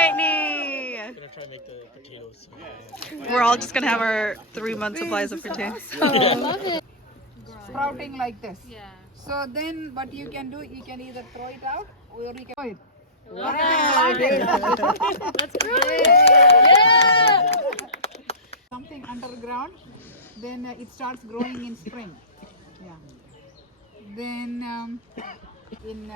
Whitney! I'm gonna try to make the potatoes. We're all just gonna have our 3-month supplies of potatoes. I love it. Sprouting like this. Yeah. So then what you can do, you can either throw it out or you can throw it. That's great. Yeah. Something underground, then it starts growing in spring. Yeah. Then in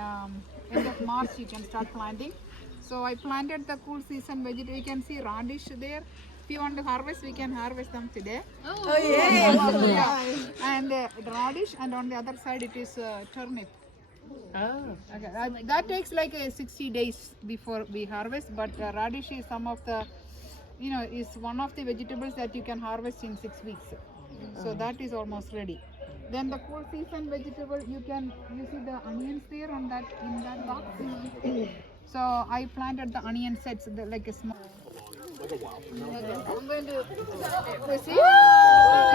end of March you can start planting. So I planted the cool season vegetable. You can see radish there. If you want to harvest, we can harvest them today. Oh yeah. Yeah. And radish, and on the other side it is turnip. Oh. Okay. That takes like 60 days before we harvest, but radish is some of the, is one of the vegetables that you can harvest in 6 weeks. So that is almost ready. Then the cool season vegetable, you see the onions there in that box. So I planted the onion sets like a small. I'm going to see.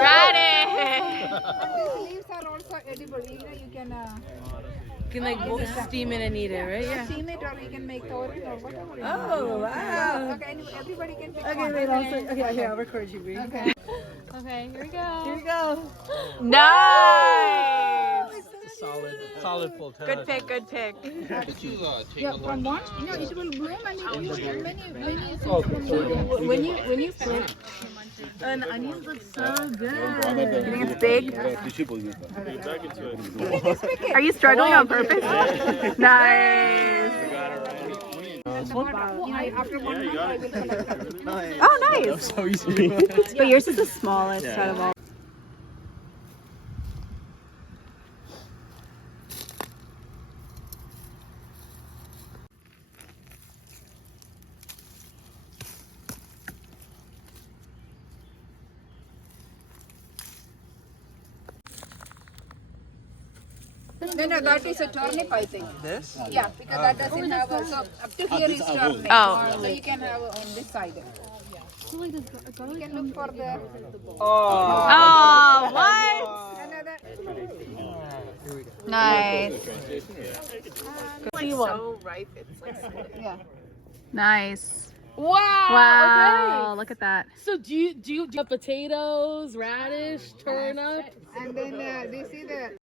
Radish! And these leaves are also edible. You can. You can like steam it and eat it, right? Yeah. Steam it, or you can make thorin or whatever. Oh wow. Okay, everybody can pick Okay, one. wait. Okay, I'll record you, Bree. Okay. Okay, here we go. Here we go. Nice! Solid full time. Good pick, good pick. Yeah, from one, it will bloom and it will many seeds from there. When you plant an onion looks so good. You think it's big? Are you struggling on purpose? Nice! After 1 month, I will collect them. Oh, nice! So easy. But yours is the smallest out of all. No, that is a turnip, I think. This? Yeah, because that doesn't have so up to here is turnip. Oh. So you can have on this side. You can look for the Oh, what? another. Nice. so ripe. Yeah. Nice. Wow. Wow, Okay. look at that. So do you have potatoes, radish, turnip? And then they see the